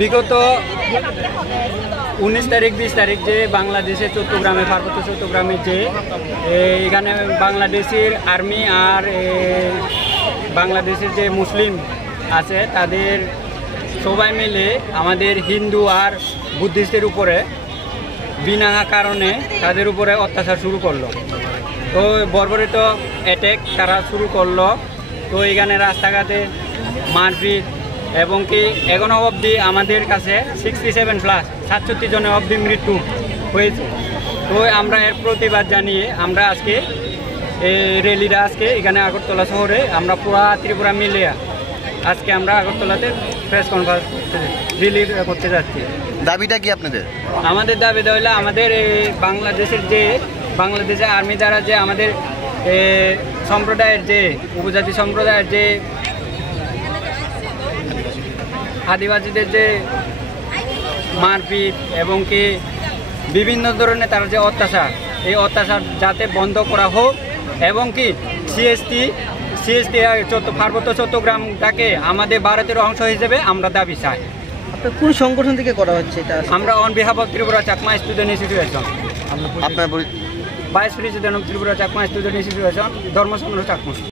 বিগত 19 তারিখ 20 তারিখ যে বাংলাদেশে চট্টগ্রামে পার্বত্য চট্টগ্রামে যে এখানে বাংলাদেশের আর্মি আর বাংলাদেশের যে মুসলিম আছে তাদের সবাই মিলে আমাদের হিন্দু আর বুদ্ধিস্টের উপরে বিনা কারণে তাদের উপরে অত্যাচার শুরু করলো। তো বর্বরিত অ্যাটাক তারা শুরু করলো। তো এখানে রাস্তাঘাটে মারপিট এবং কি এখনো অবধি আমাদের কাছে 67+ জনের অবধি মৃত্যু হয়েছে। তো আমরা এর প্রতিবাদ জানিয়ে আমরা আজকে এই র্যালিটা আজকে এখানে আগরতলা শহরে আমরা পুরা ত্রিপুরা মিলিয়ে আজকে আমরা আগরতলাতে প্রেস কনফারেন্স রিলি করতে যাচ্ছি। দাবিটা কি আপনাদের? আমাদের দাবিটা হলো আমাদের বাংলাদেশের আর্মি দ্বারা যে আমাদের সম্প্রদায়ের যে উপজাতি সম্প্রদায়ের যে আদিবাসীদের যে মারপিট এবং কি বিভিন্ন ধরনের তার যে অত্যাচার, এই অত্যাচার যাতে বন্ধ করা হোক এবং কি সিএসটি পার্বত্য চট্টগ্রামটাকে আমাদের ভারতের অংশ হিসেবে আমরা দাবি চাই। আপনার কোন সংগঠন থেকে করা হচ্ছে এটা? আমরা on behalf of Tripura Chakma student association, আপনার vice president of Tripura Chakma student association, Dharmachandra Chakma.